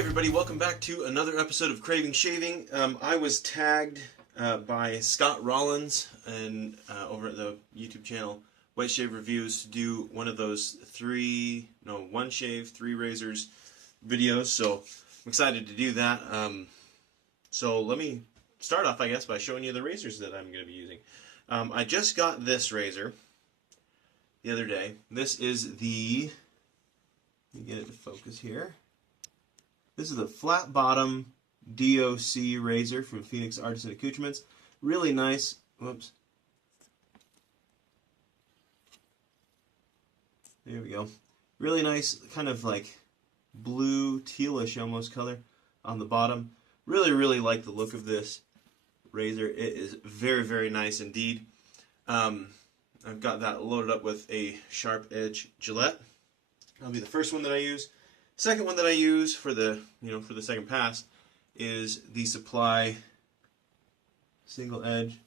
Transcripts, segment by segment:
everybody, welcome back to another episode of Craving Shaving. I was tagged by Scott Rollins and over at the YouTube channel White Shave Reviews to do one of those one shave, 3 razors videos, so I'm excited to do that. So let me start off, I guess, by showing you the razors that I'm going to be using. I just got this razor the other day. This is the, let me get it to focus here. This is the flat bottom DOC razor from Phoenix Artisan Accoutrements. Really nice. Whoops. There we go. Really nice, kind of like blue, tealish almost color on the bottom. Really like the look of this razor. It is very nice indeed. I've got that loaded up with a sharp edge Gillette. That'll be the first one that I use. Second one that I use for the second pass is the Supply single edge.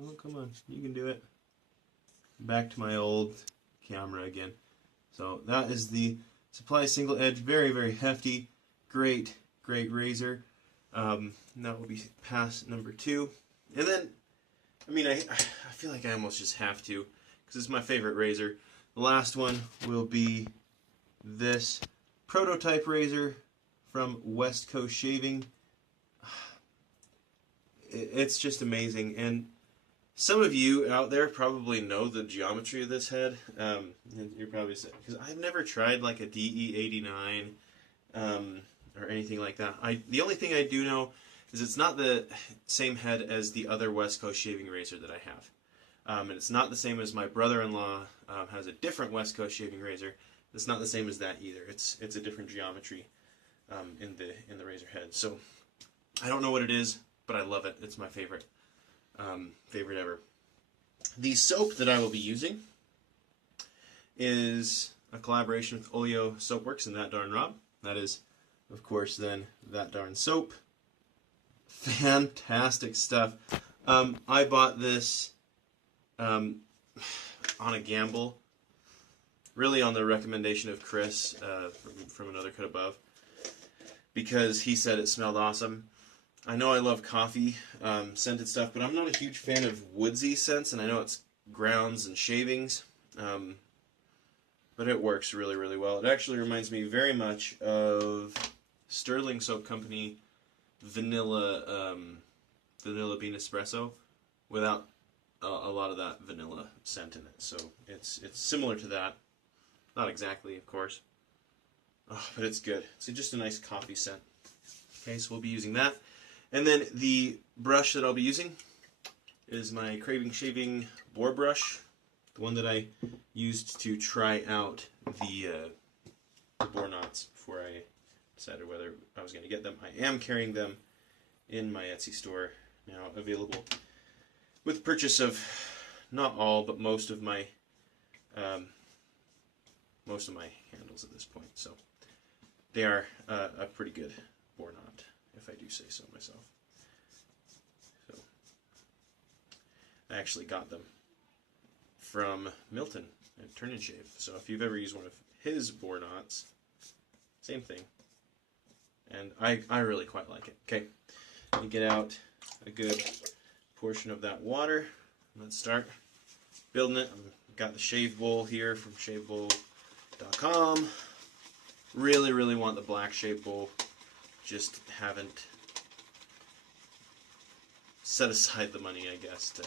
Oh, come on, you can do it. Back to my old camera again. So that is the Supply single edge, very hefty, great razor. That will be pass number 2. And then, I mean, I feel like I almost just have to, because it's my favorite razor. The last one will be this prototype razor from West Coast Shaving. It's just amazing, and some of you out there probably know the geometry of this head. You're probably saying, because I've never tried like a DE89 or anything like that. The only thing I do know is it's not the same head as the other West Coast Shaving razor that I have. And it's not the same as my brother-in-law has a different West Coast Shaving razor. It's not the same as that either. It's a different geometry in the razor head. So I don't know what it is, but I love it. It's my favorite ever. The soap that I will be using is a collaboration with Oleo Soapworks and That Darn Rob. That is, of course, then That Darn Soap. Fantastic stuff. I bought this on a gamble. Really on the recommendation of Chris from Another Cut Above, because he said it smelled awesome. I know I love coffee scented stuff, but I'm not a huge fan of woodsy scents, and I know it's grounds and shavings, but it works really well. It actually reminds me very much of Sterling Soap Company vanilla bean espresso without a lot of that vanilla scent in it. So it's similar to that. Not exactly, of course, but it's good. It's just a nice coffee scent. Okay, so we'll be using that. And then the brush that I'll be using is my Craving Shaving boar brush, the one that I used to try out the boar knots before I decided whether I was going to get them. I am carrying them in my Etsy store now, available with purchase of not all, but most of my handles at this point. So they are a pretty good boar knot, if I do say so myself. So I actually got them from Milton at Turn and Shave. So if you've ever used one of his boar knots, same thing. And I really quite like it. Okay, let me get out a good portion of that water. Let's start building it. I've got the shave bowl here from shavebowl.com. Really want the black shave bowl. Just haven't set aside the money, I guess, to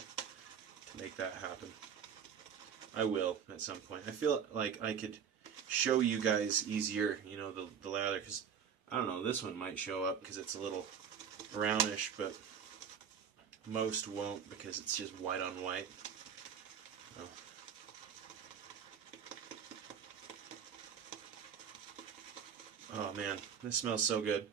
make that happen. I will at some point. I feel like I could show you guys easier, you know, the lather, because I don't know, this one might show up because it's a little brownish, but most won't because it's just white on white. Oh. Oh man, this smells so good.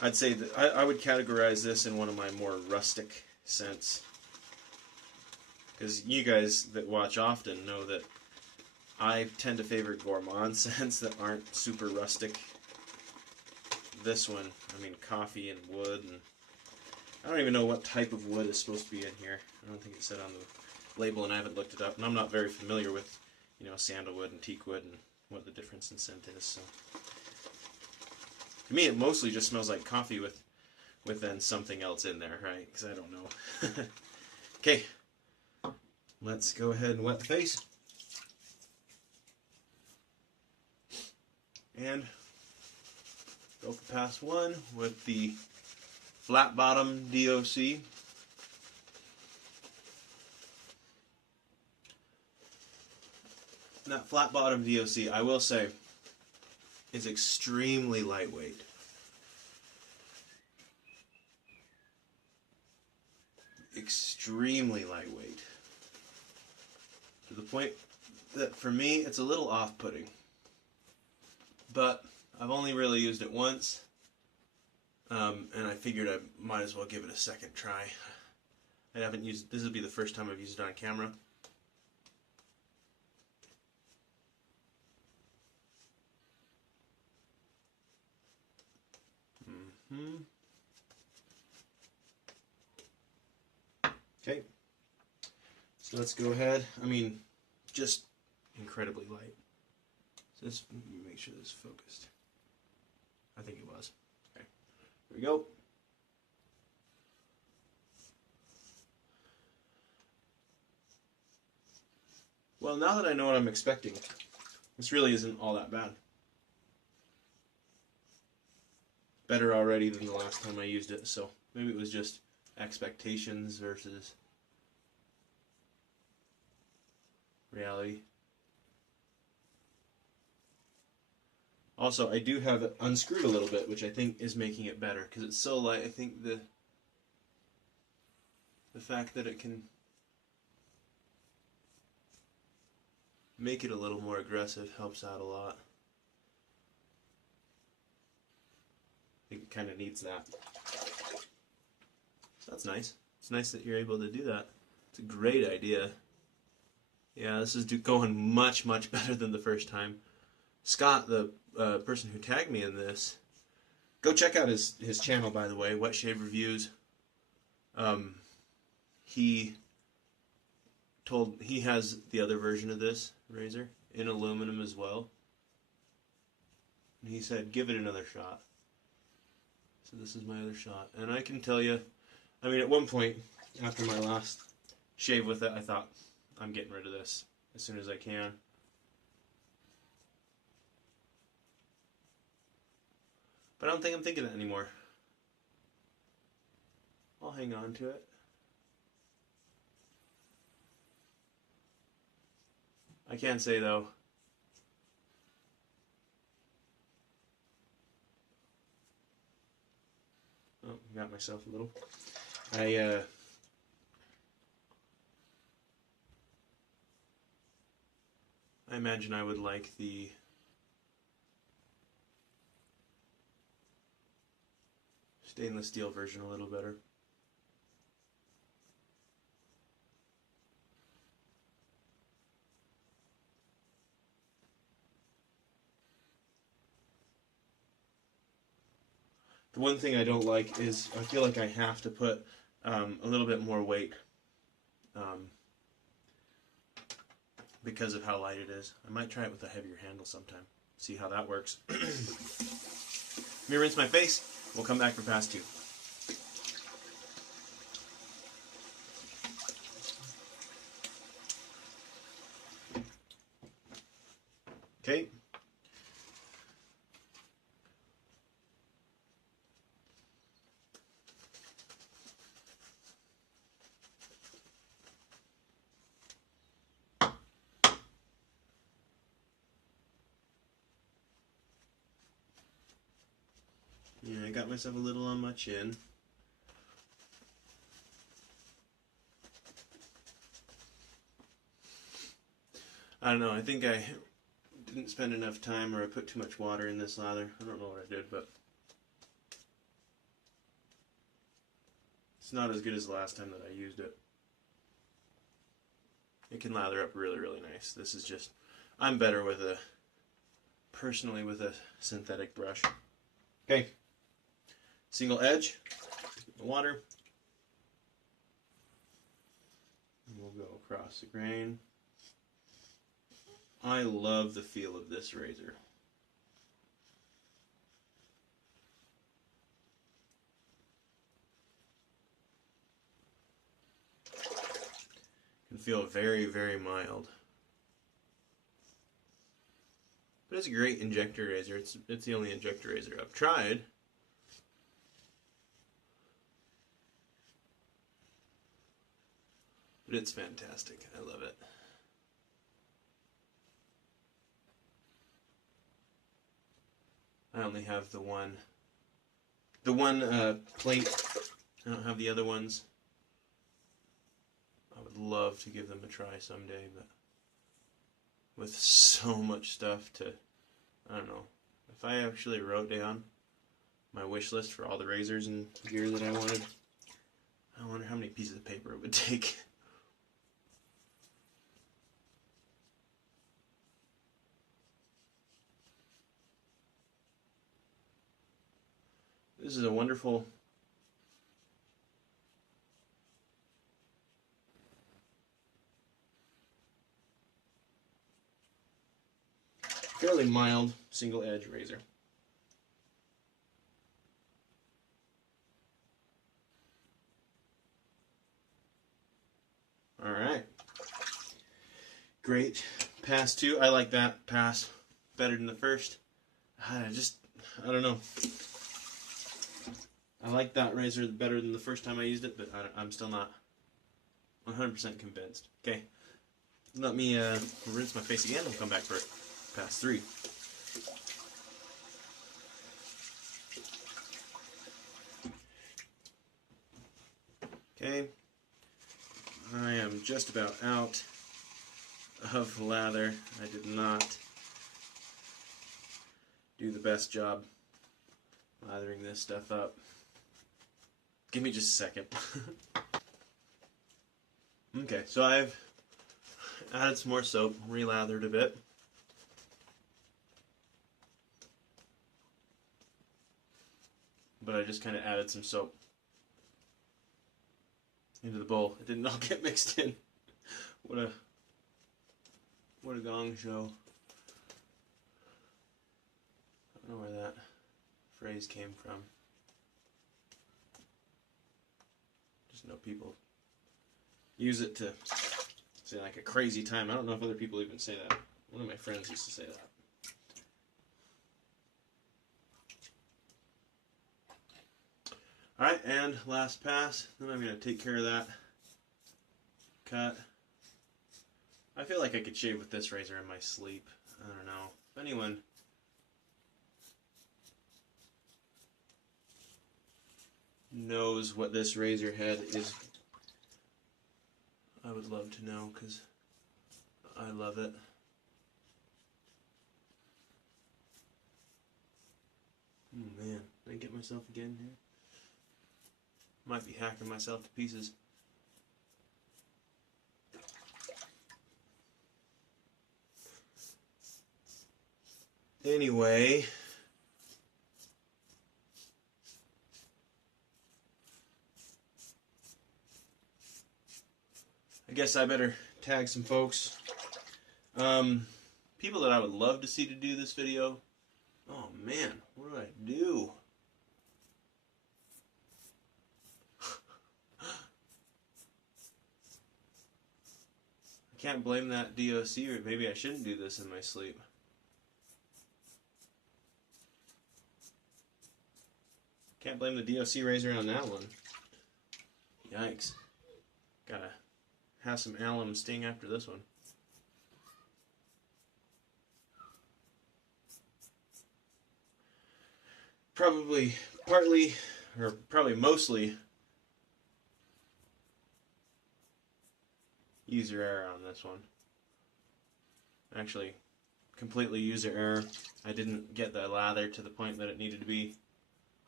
I'd say that I would categorize this in one of my more rustic scents, because you guys that watch often know that I tend to favor gourmand scents that aren't super rustic. This one, I mean, coffee and wood, and I don't even know what type of wood is supposed to be in here. I don't think it said on the label, and I haven't looked it up, and I'm not very familiar with you know, sandalwood and teakwood and what the difference in scent is. So to me, it mostly just smells like coffee with then something else in there, right? Because I don't know. Okay, let's go ahead and wet the face. And go for pass one with the flat bottom DOC. And that flat bottom DOC, I will say, is extremely lightweight. Extremely lightweight. To the point that for me it's a little off-putting. But I've only really used it once, and I figured I might as well give it a second try. I haven't used, this will be the first time I've used it on camera. Okay, so let's go ahead. I mean, just incredibly light. So let's make sure this is focused. I think it was. Okay, here we go. Well, now that I know what I'm expecting, this really isn't all that bad. Better already than the last time I used it, so maybe it was just expectations versus reality. Also, I do have it unscrewed a little bit, which I think is making it better because it's so light. I think the fact that it can make it a little more aggressive helps out a lot. I think it kind of needs that. So that's nice. It's nice that you're able to do that. It's a great idea. Yeah, this is going much, much better than the first time. Scott, the person who tagged me in this, go check out his channel, by the way, Wet Shave Reviews. He has the other version of this razor in aluminum as well. And he said, give it another shot. So this is my other shot. And I can tell you, I mean, at one point, after my last shave with it, I thought, I'm getting rid of this as soon as I can. But I don't think I'm thinking it anymore. I'll hang on to it. I can say, though, oh, got myself a little. I imagine I would like the stainless steel version a little better. The one thing I don't like is I feel like I have to put a little bit more weight because of how light it is. I might try it with a heavier handle sometime. See how that works. Let me rinse my face. We'll come back for pass two. Okay. Yeah, I got myself a little on my chin. I don't know, I think I didn't spend enough time or I put too much water in this lather. I don't know what I did, but it's not as good as the last time that I used it. It can lather up really, really nice. This is just, I'm better with personally with a synthetic brush. Okay. Single edge, the water, and we'll go across the grain. I love the feel of this razor. Can feel very, very mild. But it's a great injector razor. It's the only injector razor I've tried. But it's fantastic. I love it. I only have the one plate. I don't have the other ones. I would love to give them a try someday, but with so much stuff to, I don't know. If I actually wrote down my wish list for all the razors and gear that I wanted, I wonder how many pieces of paper it would take. This is a wonderful fairly mild single edge razor. Alright. Great. Pass 2. I like that pass better than the first. I don't know. I like that razor better than the first time I used it, but I'm still not 100% convinced. Okay. Let me rinse my face again and come back for pass 3. Okay. I am just about out of lather. I did not do the best job lathering this stuff up. Give me just a second. Okay, so I've added some more soap, relathered a bit. But I just kind of added some soap into the bowl. It didn't all get mixed in. What a gong show. I don't know where that phrase came from. Just know people use it to say like a crazy time. I don't know if other people even say that. One of my friends used to say that. Alright, and last pass. Then I'm going to take care of that cut. I feel like I could shave with this razor in my sleep. I don't know. If anyone knows what this razor head is, I would love to know, because I love it. Oh man, did I get myself again here? Might be hacking myself to pieces. Anyway, I guess I better tag some folks. People that I would love to see to do this video. Oh man, what do I do? I can't blame that DOC, or maybe I shouldn't do this in my sleep. Can't blame the DOC razor on that one. Yikes. Gotta have some alum sting after this one. Probably partly, or probably mostly, user error on this one. Actually, completely user error. I didn't get the lather to the point that it needed to be.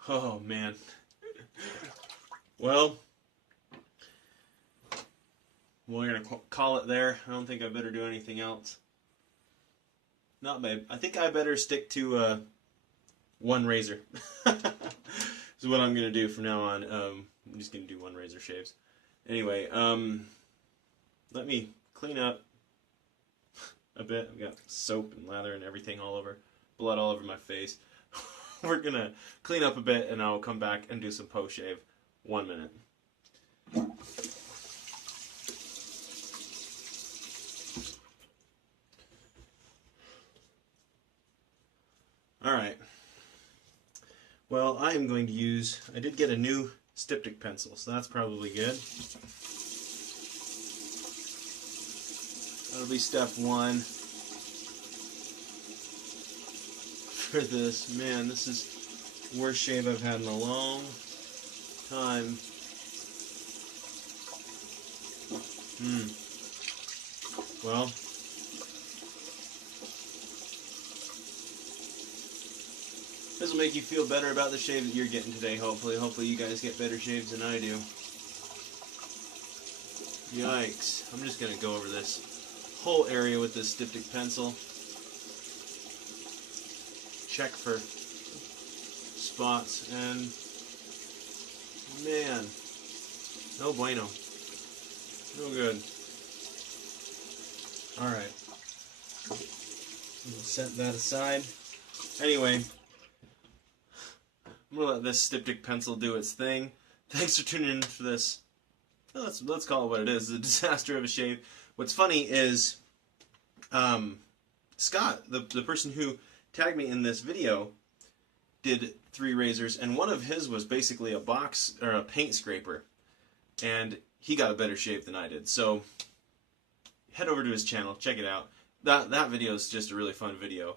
Oh man. Well, we're gonna call it there. I don't think I better do anything else. Not babe. I think I better stick to one razor. This is what I'm gonna do from now on. I'm just gonna do one razor shaves. Anyway, let me clean up a bit. I've got soap and lather and everything all over, blood all over my face. We're gonna clean up a bit, and I'll come back and do some post shave. 1 minute. Alright. Well, I am going to use, I did get a new styptic pencil, so that's probably good. That'll be step one for this. Man, this is the worst shave I've had in a long time. Well, this will make you feel better about the shave that you're getting today, hopefully. Hopefully you guys get better shaves than I do. Yikes. I'm just going to go over this whole area with this styptic pencil. Check for spots, and man, no bueno. No good. Alright. We'll set that aside. Anyway, I'm going to let this styptic pencil do its thing. Thanks for tuning in for this. Well, let's call it what it is. A disaster of a shave. What's funny is Scott, the person who tagged me in this video, did 3 razors, and one of his was basically a box or a paint scraper, and he got a better shave than I did. So head over to his channel, check it out. That video is just a really fun video.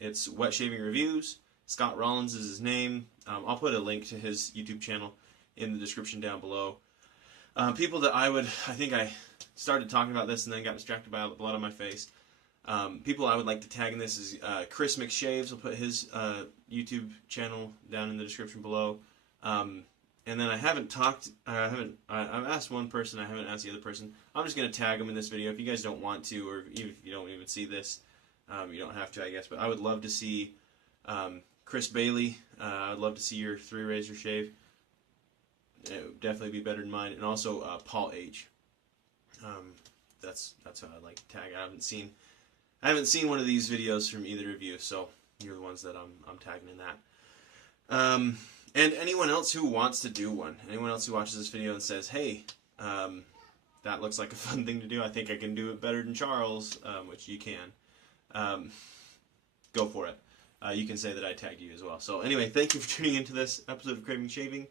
It's Wet Shaving Reviews. Scott Rollins is his name. I'll put a link to his YouTube channel in the description down below. People that I think I started talking about this and then got distracted by all the blood on my face. People I would like to tag in this is Chris McShaves. I'll put his YouTube channel down in the description below. And then I've asked one person, I haven't asked the other person. I'm just going to tag them in this video. If you guys don't want to, or even if you don't even see this, you don't have to, I guess. But I would love to see Chris Bailey. I'd love to see your 3 razor shave. It would definitely be better than mine. And also Paul H. That's how I'd like to tag. I haven't seen one of these videos from either of you, so you're the ones that I'm tagging in that. And anyone else who wants to do one, anyone else who watches this video and says, hey, that looks like a fun thing to do, I think I can do it better than Charles, which you can, go for it. You can say that I tagged you as well. So anyway, thank you for tuning into this episode of Craving Shaving,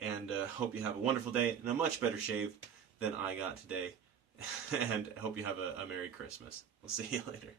and hope you have a wonderful day and a much better shave than I got today. And I hope you have a Merry Christmas. We'll see you later.